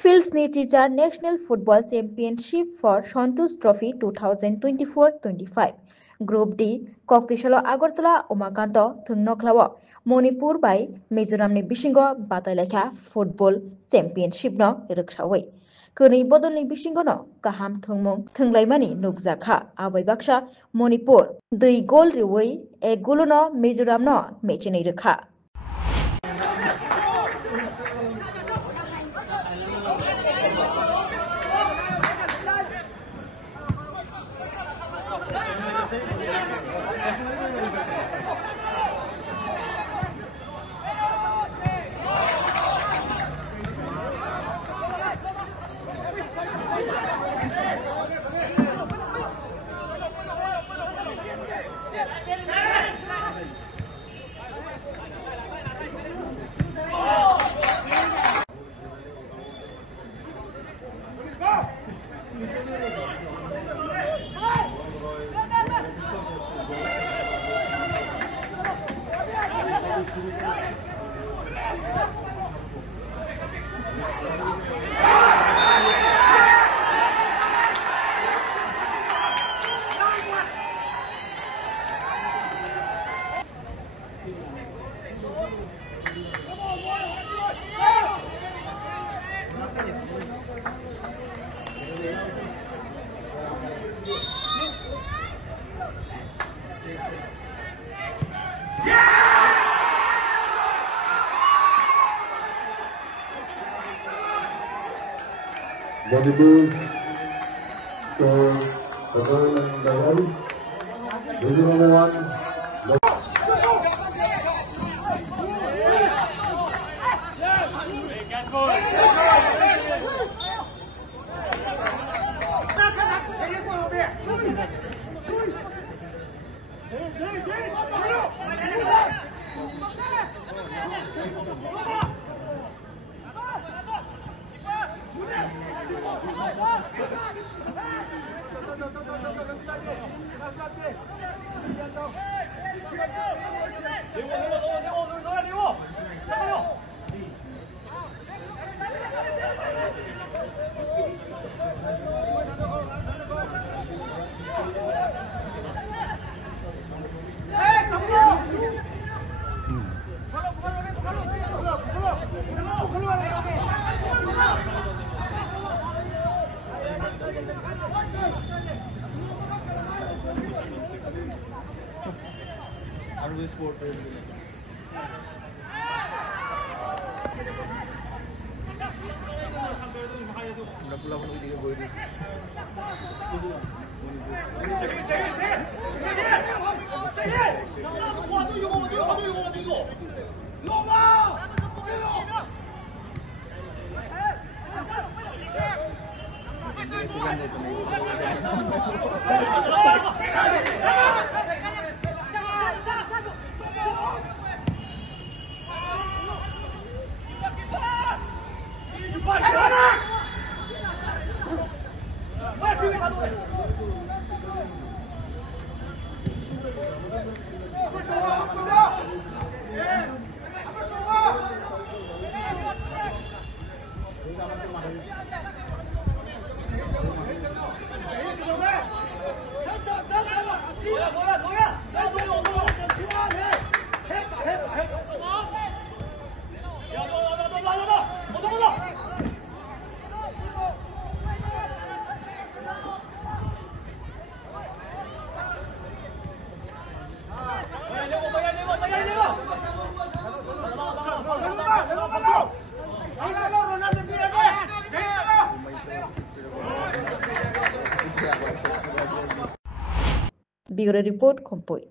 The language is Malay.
Fields Nichijar National Football Championship for Santosh Trophy 2024-25. Group D, Koktishalo Agartala Umakanto Thungnokhlawo, Manipur by Mizoram ni Bisingo Batalekha Football Championship no Rikshawi. Kuni Bodol ni Bisingo no Kaham Thungmung Thunglaimani Nukzakha Abai Baksha Manipur 2 goal riwi 1 goal no Mizoram no Mechini Rikha. Manipur to the goal and the run. This is number 1. Bureau Report Kompoi.